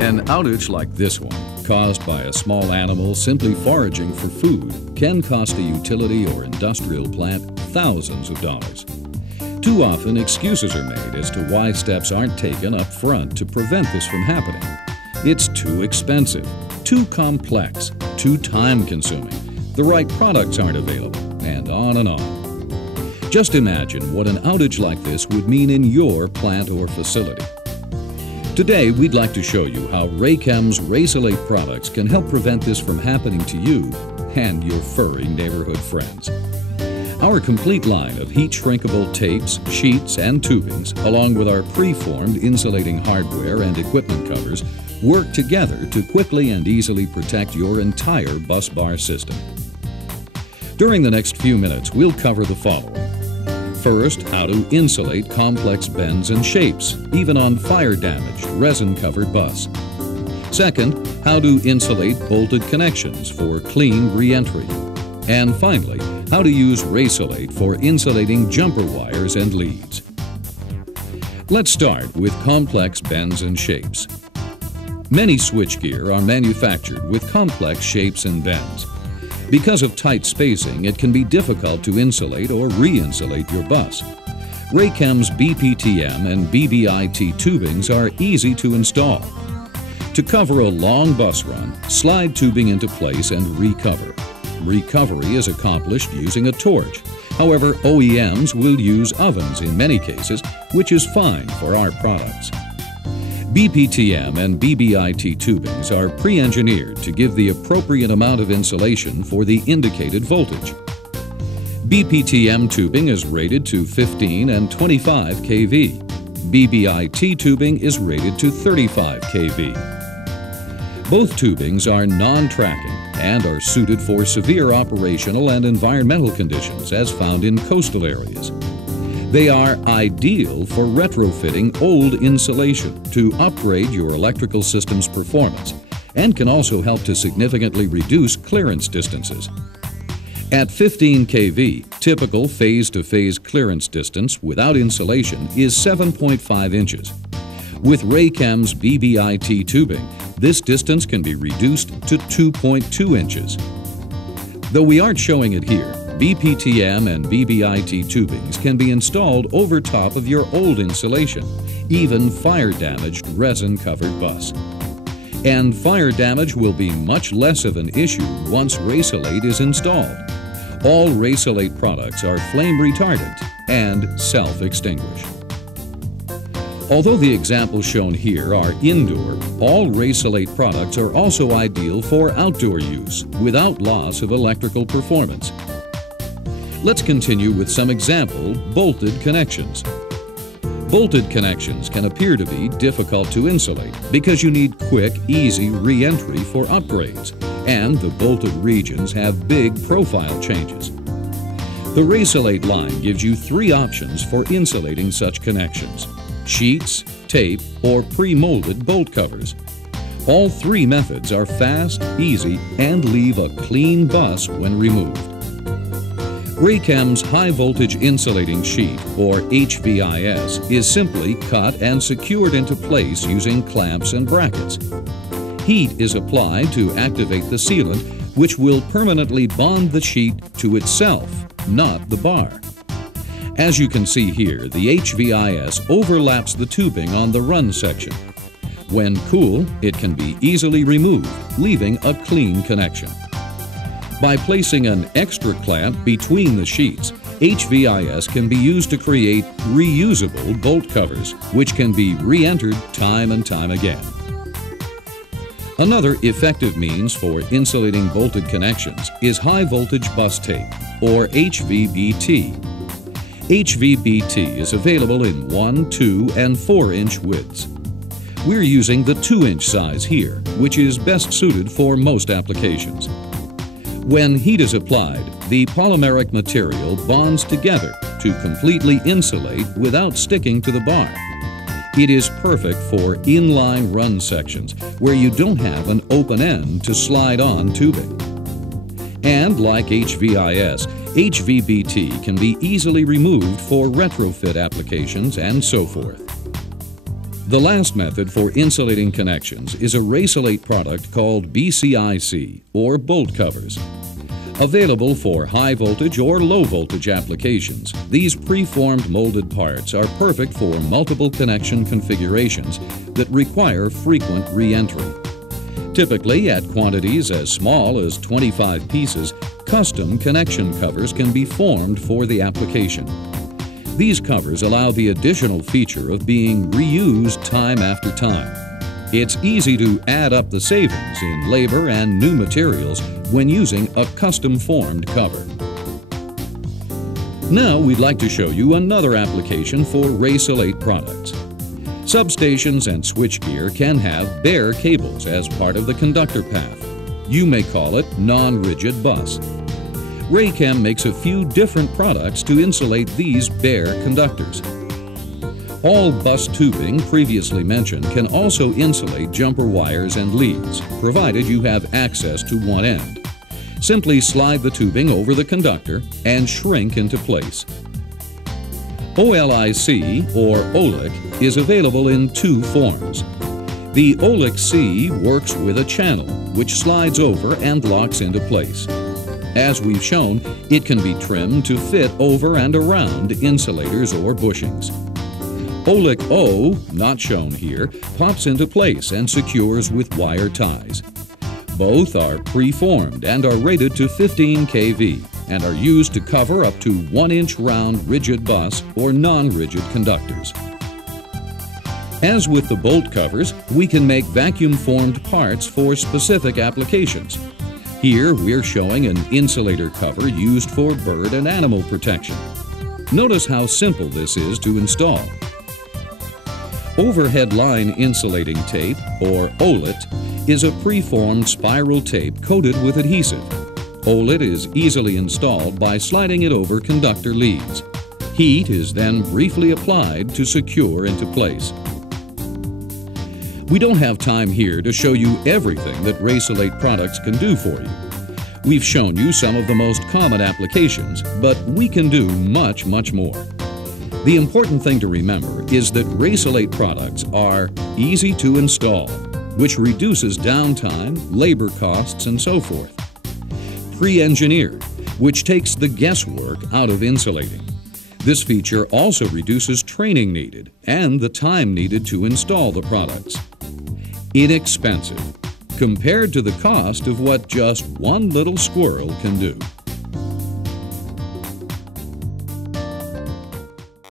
An outage like this one, caused by a small animal simply foraging for food, can cost a utility or industrial plant thousands of dollars. Too often, excuses are made as to why steps aren't taken up front to prevent this from happening. It's too expensive, too complex, too time-consuming, the right products aren't available, and on and on. Just imagine what an outage like this would mean in your plant or facility. Today, we'd like to show you how Raychem's Raysulate products can help prevent this from happening to you and your furry neighborhood friends. Our complete line of heat-shrinkable tapes, sheets, and tubings, along with our pre-formed insulating hardware and equipment covers, work together to quickly and easily protect your entire bus bar system. During the next few minutes, we'll cover the following. First, how to insulate complex bends and shapes, even on fire-damaged, resin-covered bus. Second, how to insulate bolted connections for clean re-entry. And finally, how to use Raysulate for insulating jumper wires and leads. Let's start with complex bends and shapes. Many switchgear are manufactured with complex shapes and bends. Because of tight spacing, it can be difficult to insulate or re-insulate your bus. Raychem's BPTM and BBIT tubings are easy to install. To cover a long bus run, slide tubing into place and recover. Recovery is accomplished using a torch. However, OEMs will use ovens in many cases, which is fine for our products. BPTM and BBIT tubings are pre-engineered to give the appropriate amount of insulation for the indicated voltage. BPTM tubing is rated to 15 and 25 kV. BBIT tubing is rated to 35 kV. Both tubings are non-tracking and are suited for severe operational and environmental conditions as found in coastal areas. They are ideal for retrofitting old insulation to upgrade your electrical system's performance and can also help to significantly reduce clearance distances. At 15 kV, typical phase-to-phase clearance distance without insulation is 7.5 inches. With Raychem's BBIT tubing, this distance can be reduced to 2.2 inches. Though we aren't showing it here, BPTM and BBIT tubings can be installed over top of your old insulation, even fire-damaged resin-covered bus. And fire damage will be much less of an issue once Raysulate is installed. All Raysulate products are flame retardant and self-extinguish. Although the examples shown here are indoor, all Raysulate products are also ideal for outdoor use without loss of electrical performance. Let's continue with some example bolted connections. Bolted connections can appear to be difficult to insulate because you need quick, easy re-entry for upgrades, and the bolted regions have big profile changes. The Raysulate line gives you three options for insulating such connections: sheets, tape, or pre-molded bolt covers. All three methods are fast, easy, and leave a clean bus when removed. Raychem's High Voltage Insulating Sheet, or HVIS, is simply cut and secured into place using clamps and brackets. Heat is applied to activate the sealant, which will permanently bond the sheet to itself, not the bar. As you can see here, the HVIS overlaps the tubing on the run section. When cool, it can be easily removed, leaving a clean connection. By placing an extra clamp between the sheets, HVIS can be used to create reusable bolt covers, which can be re-entered time and time again. Another effective means for insulating bolted connections is high voltage bus tape, or HVBT. HVBT is available in 1, 2, and 4-inch widths. We're using the 2-inch size here, which is best suited for most applications. When heat is applied, the polymeric material bonds together to completely insulate without sticking to the bar. It is perfect for inline run sections where you don't have an open end to slide on tubing. And like HVIS, HVBT can be easily removed for retrofit applications and so forth. The last method for insulating connections is a Raysulate product called BCIC, or bolt covers. Available for high voltage or low voltage applications, these preformed molded parts are perfect for multiple connection configurations that require frequent re-entry. Typically, at quantities as small as 25 pieces, custom connection covers can be formed for the application. These covers allow the additional feature of being reused time after time. It's easy to add up the savings in labor and new materials when using a custom-formed cover. Now we'd like to show you another application for Raysulate products. Substations and switchgear can have bare cables as part of the conductor path. You may call it non-rigid bus. Raychem makes a few different products to insulate these bare conductors. All bus tubing previously mentioned can also insulate jumper wires and leads, provided you have access to one end. Simply slide the tubing over the conductor and shrink into place. OLIC, or OLIC, is available in two forms. The OLIC-C works with a channel, which slides over and locks into place. As we've shown, it can be trimmed to fit over and around insulators or bushings. OLIC-O, not shown here, pops into place and secures with wire ties. Both are preformed and are rated to 15 kV and are used to cover up to 1-inch round rigid bus or non-rigid conductors. As with the bolt covers, we can make vacuum-formed parts for specific applications. Here we're showing an insulator cover used for bird and animal protection. Notice how simple this is to install. Overhead line insulating tape, or OLIT, is a preformed spiral tape coated with adhesive. OLIT is easily installed by sliding it over conductor leads. Heat is then briefly applied to secure into place. We don't have time here to show you everything that Raysulate products can do for you. We've shown you some of the most common applications, but we can do much, much more. The important thing to remember is that Raysulate products are easy to install, which reduces downtime, labor costs, and so forth. Pre-engineered, which takes the guesswork out of insulating. This feature also reduces training needed and the time needed to install the products. Inexpensive, compared to the cost of what just one little squirrel can do.